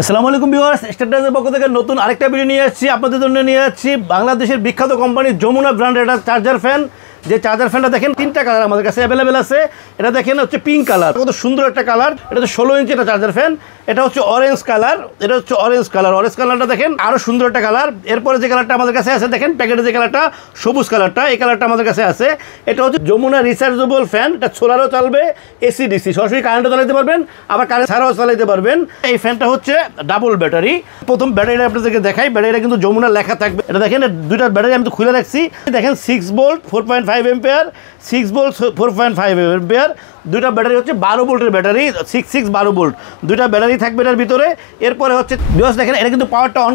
আসসালামু আলাইকুম ভিউয়ার্স, স্টারডাজের পক্ষ থেকে নতুন আরেকটা ভিডিও নিয়ে আসছি। আপনাদের জন্য নিয়ে আসছি বাংলাদেশের বিখ্যাত কোম্পানি যমুনা ব্র্যান্ডের একটা চার্জার ফ্যান। যে চার্জার ফ্যানটা দেখেন তিনটা কালার আমাদের কাছে অ্যাভেলেবেল আছে। এটা দেখেন হচ্ছে পিঙ্ক কালার, কত সুন্দর একটা কালার। এটা হচ্ছে 16 ইঞ্চি একটা চার্জার ফ্যান। এটা হচ্ছে অরেঞ্জ কালার, এটা হচ্ছে অরেঞ্জ কালারটা দেখেন আরও সুন্দর একটা কালার। এরপরে যে কালারটা আমাদের কাছে আছে দেখেন প্যাকেটে যে কালারটা সবুজ কালারটা, এই কালারটা আমাদের কাছে আছে। এটা হচ্ছে যমুনা রিচার্জেবল ফ্যান। এটা সোলারও চলবে, এসি ডিসি সরাসরি কারেন্টও চালাতে পারবেন, আবার কারেন্ট ছাড়াও চালাতে পারবেন। এই ফ্যানটা হচ্ছে ডাবল ব্যাটারি। প্রথম ব্যাটারিটা আপনাদেরকে দেখাই, ব্যাটারিটা কিন্তু যমুনা লেখা থাকবে। এটা দেখেন দুইটা ব্যাটারি আমি তো খুলে রাখছি। দেখেন 6 ভোল্ট 4.5 এম্পিয়ার, 6 ভোল্ট 4.5 এম্পিয়ার। দুইটা ব্যাটারি হচ্ছে 12 ভোল্টের ব্যাটারি, 12 ভোল্ট দুইটা ব্যাটারি থাকবে এটার ভিতরে। এরপরে হচ্ছে ভিউয়ার্স দেখেন এটা কিন্তু পাওয়ারটা অন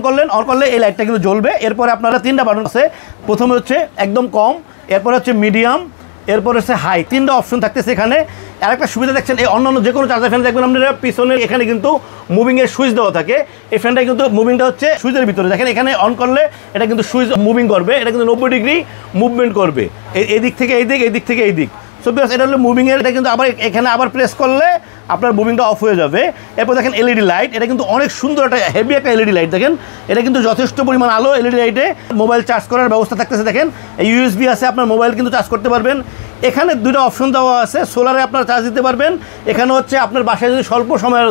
করলে এই লাইটটা কিন্তু জ্বলবে। এরপরে আপনারা তিনটা বাটন আছে। প্রথমে হচ্ছে একদম কম, এরপরে হচ্ছে মিডিয়াম, এরপরে হচ্ছে হাই, তিনটা অপশন থাকতেছে এখানে। আর একটা সুবিধা দেখছেন, এই অন্যান্য যে কোনো চার্জার ফ্যান দেখবেন আপনারা পিছনে এখানে কিন্তু মুভিংয়ের সুইচ দেওয়া থাকে। এই ফ্যানটা কিন্তু মুভিংটা হচ্ছে সুইচের ভিতরে। দেখেন এখানে অন করলে এটা কিন্তু সুইচ মুভিং করবে, এটা কিন্তু 90 ডিগ্রি মুভমেন্ট করবে, এই দিক থেকে এই দিক, এই দিক থেকে এই দিক। সো বিকজ এটা হলো মুভিংয়ের, এটা কিন্তু আবার এখানে আবার প্রেস করলে আপনার মুভিংটা অফ হয়ে যাবে। এরপর দেখেন এলইডি লাইট, এটা কিন্তু অনেক সুন্দর একটা হেভি একটা এলইডি লাইট। দেখেন এটা কিন্তু যথেষ্ট পরিমাণ আলো এলইডি লাইটে। মোবাইল চার্জ করার ব্যবস্থা থাকতেছে, দেখেন এই ইউএসবি আছে, আপনার মোবাইল কিন্তু চার্জ করতে পারবেন। এখানে দুটো অপশন দেওয়া আছে, সোলারে আপনারা চার্জ দিতে পারবেন। এখানে হচ্ছে আপনার বাসায় যদি স্বল্প সময়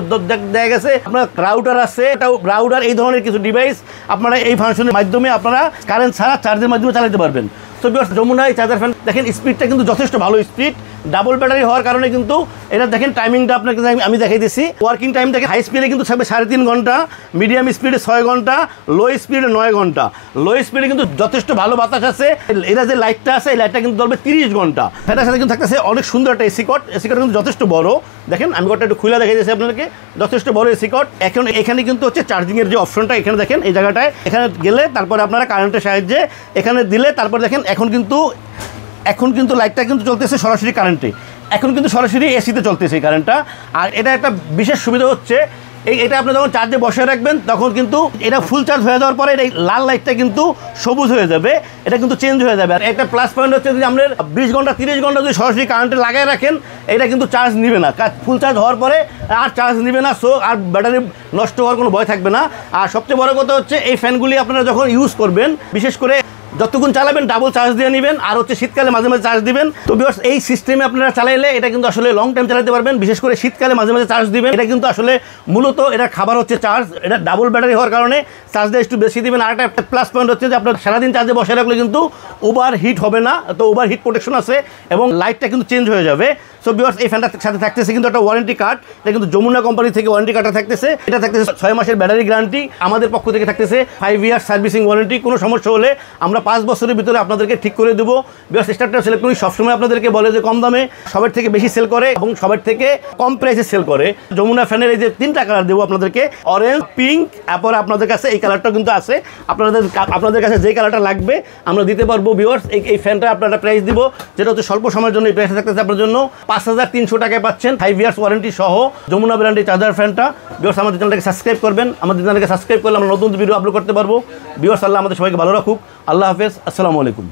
দেখা গেছে আপনার রাউটার আছে, এটাও রাউটার এই ধরনের কিছু ডিভাইস আপনারা এই ফাংশনের মাধ্যমে আপনারা কারেন্ট ছাড়া চার্জের মাধ্যমে চালাতে পারবেন। তো বিকজ যমুনা এই চার্জার ফ্যান দেখেন স্পিডটা কিন্তু যথেষ্ট ভালো স্পিড, ডাবল ব্যাটারি হওয়ার কারণে কিন্তু এটা দেখেন টাইমিংটা আপনাকে আমি দেখাই দিচ্ছি। ওয়ার্কিং টাইম দেখে হাই স্পিডে কিন্তু থাকবে 3.5 ঘন্টা, মিডিয়াম স্পিডে 6 ঘন্টা, লো স্পিডে 9 ঘন্টা। লো স্পিডে কিন্তু যথেষ্ট ভালো বাতাস আছে। এটা যে লাইটটা আছে এই লাইটটা কিন্তু চলবে 30 ঘন্টা। এটার সাথে কিন্তু থাকতেছে অনেক সুন্দর একটা এসি কট কিন্তু যথেষ্ট বড়। দেখেন আমি কটটা একটু খুলে দেখাই দিয়েছি আপনাদেরকে, যথেষ্ট বড় এসি কট। এখন এখানে কিন্তু হচ্ছে চার্জিংয়ের যে অপশনটা এখানে দেখেন এই জায়গাটায়, এখানে গেলে তারপরে আপনারা কারেন্টের সাহায্যে এখানে দিলে তারপর দেখেন এখন কিন্তু লাইটটা কিন্তু চলতেছে সরাসরি কারেন্টে, এখন কিন্তু সরাসরি এসিতে চলতেছে এই কারেন্টটা। আর এটা একটা বিশেষ সুবিধা হচ্ছে এটা আপনি যখন চার্জে বসে রাখবেন তখন কিন্তু এটা ফুল চার্জ হয়ে যাওয়ার পরে এই লাল লাইটটা কিন্তু সবুজ হয়ে যাবে, এটা কিন্তু চেঞ্জ হয়ে যাবে। আর একটা প্লাস পয়েন্ট হচ্ছে যদি আপনার 20 ঘন্টা 30 ঘন্টা যদি সরাসরি কারেন্টে লাগিয়ে রাখেন এটা কিন্তু চার্জ নেবে না, ফুল চার্জ হওয়ার পরে আর চার্জ নেবে না। সো আর ব্যাটারি নষ্ট হওয়ার কোনো ভয় থাকবে না। আর সবচেয়ে বড় কথা হচ্ছে এই ফ্যানগুলি আপনারা যখন ইউজ করবেন বিশেষ করে যতক্ষণ চালাবেন ডাবল চার্জ দিয়ে নেবেন, আর হচ্ছে শীতকালে মাঝে মাঝে চার্জ দিবেন। তো ভিউয়ার্স এই সিস্টেমে আপনারা চালাইলে এটা কিন্তু আসলে লং টাইম চালাতে পারবেন, বিশেষ করে শীতকালে মাঝে মাঝে চার্জ দিবেন। এটা কিন্তু আসলে মূলত এটা খাবার হচ্ছে চার্জ, এটা ডাবল ব্যাটারি হওয়ার কারণে চার্জটা একটু বেশি দিবেন। আর একটা প্লাস পয়েন্ট হচ্ছে যে আপনার সারাদিন চার্জে বসে রাখলে কিন্তু ওভার হিট হবে না, তো ওভার হিট প্রোটেকশন আছে এবং লাইটটা কিন্তু চেঞ্জ হয়ে যাবে। সো ভিউয়ার্স এই ফ্যানটার সাথে থাকতেছে কিন্তু একটা ওয়ারেন্টি কার্ড, এটা কিন্তু যমুনা কোম্পানি থেকে ওয়ারেন্টি কার্ডটা থাকতেছে। এটা থাকতেছে 6 মাসের ব্যাটারি গ্যারান্টি, আমাদের পক্ষ থেকে থাকতেছে 5 ইয়ার সার্ভিসিং ওয়ারেন্টি। কোনো সমস্যা হলে আমরা 5 বছরের ভিতরে আপনাদেরকে ঠিক করে দেবো। ভিউয়ার্স স্টারডাজ ইলেকট্রনিক্স সবসময় আপনাদেরকে বলে যে কম দামে সবার থেকে বেশি সেল করে এবং সবার থেকে কম প্রাইসে সেল করে। যমুনা ফ্যানের এই যে 3টা কালার দেবো আপনাদেরকে, অরেঞ্জ, পিঙ্ক, তারপরে আপনাদের কাছে এই কালারটা কিন্তু আছে। আপনাদের কাছে যে কালারটা লাগবে আমরা দিতে পারবো। ভিউয়ার্স এই ফ্যানটা আপনারা প্রাইস দিব যেটা হচ্ছে স্বল্প সময়ের জন্য এই প্রাইসটা থাকতেছে আপনার জন্য 5300 টাকায় পাচ্ছেন 5 ইয়ার্স ওয়ারেন্টি সহ যমুনা ব্র্যান্ডের চার্জার ফ্যানটা। ভিউয়ার্স আমাদের চ্যানেলটাকে সাবস্ক্রাইব করবেন, আমাদের চ্যানেলকে সাবস্ক্রাইব করলে আমরা নতুন ভিডিও আপলোড করতে পারবো। ভিউয়ার্স আল্লাহ আমাদের সবাইকে ভালো রাখুক। আল্লাহ হাফেজ, আসসালামু আলাইকুম।